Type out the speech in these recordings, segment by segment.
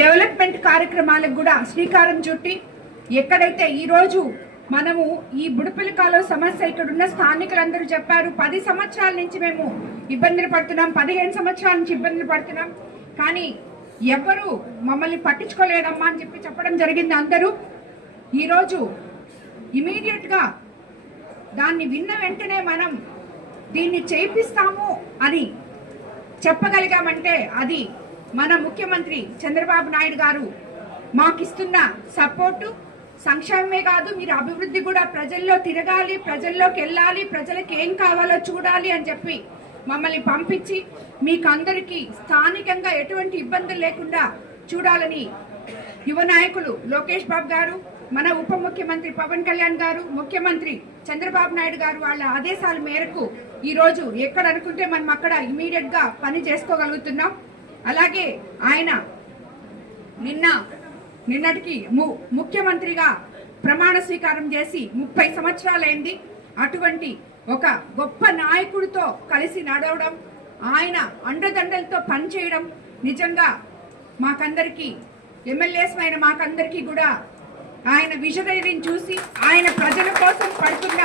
Development కార్యక్రమాలకు కూడా శ్రీకారం చుట్టి ఎక్కడైతే ఈరోజు మనము ఈ బుడిపిలకాలో సమస్య ఇక్కడ ఉన్న స్థానికులందరూ చెప్పారు పది సంవత్సరాల నుంచి మేము ఇబ్బందులు పడుతున్నాం పదిహేను సంవత్సరాల నుంచి ఇబ్బందులు పడుతున్నాం. కానీ ఎవరు మమ్మల్ని పట్టించుకోలేదమ్మా అని చెప్పి చెప్పడం జరిగింది అందరూ. ఈరోజు ఇమీడియట్గా దాన్ని విన్న వెంటనే మనం దీన్ని చేపిస్తాము అని చెప్పగలిగామంటే అది మన ముఖ్యమంత్రి చంద్రబాబు నాయుడు గారు మాకిస్తున్న సపోర్టు సంక్షేమమే కాదు మీరు అభివృద్ధి కూడా ప్రజల్లో తిరగాలి ప్రజల్లోకి వెళ్ళాలి ప్రజలకు ఏం కావాలో చూడాలి అని చెప్పి మమ్మల్ని పంపించి మీకు అందరికీ స్థానికంగా ఎటువంటి ఇబ్బందులు లేకుండా చూడాలని యువ నాయకులు లోకేష్ బాబు గారు మన ఉప ముఖ్యమంత్రి పవన్ కళ్యాణ్ గారు ముఖ్యమంత్రి చంద్రబాబు నాయుడు గారు వాళ్ళ ఆదేశాల మేరకు ఈరోజు ఎక్కడ అనుకుంటే మనం అక్కడ ఇమీడియట్గా పని చేసుకోగలుగుతున్నాం. అలాగే ఆయన నిన్న నిన్నటికి ము- ముఖ్యమంత్రిగా ప్రమాణ స్వీకారం చేసి ముప్పై సంవత్సరాలైంది. అటువంటి ఒక గొప్ప నాయకుడితో కలిసి నడవడం ఆయన అండదండలతో పనిచేయడం నిజంగా మాకందరికీ ఎమ్మెల్యేస్ అయిన మాకందరికీ కూడా ఆయన విజనరీని చూసి ఆయన ప్రజల కోసం పడుతున్న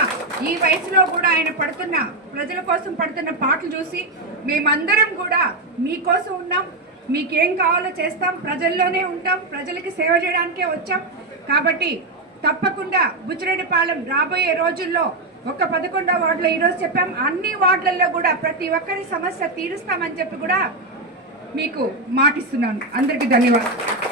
ఈ వయసులో కూడా ఆయన పడుతున్న ప్రజల కోసం పడుతున్న పాటలు చూసి మేమందరం కూడా మీకోసం ఉన్నాం మీకేం కావాలో చేస్తాం ప్రజల్లోనే ఉంటాం ప్రజలకి సేవ చేయడానికే వచ్చాం. కాబట్టి తప్పకుండా బుచ్చిరెడ్డిపాలెం రాబోయే రోజుల్లో ఒక పదకొండో వార్డులో ఈరోజు చెప్పాం. అన్ని వార్డులలో కూడా ప్రతి ఒక్కరి సమస్య తీరుస్తామని చెప్పి కూడా మీకు మాటిస్తున్నాను. అందరికీ ధన్యవాదాలు.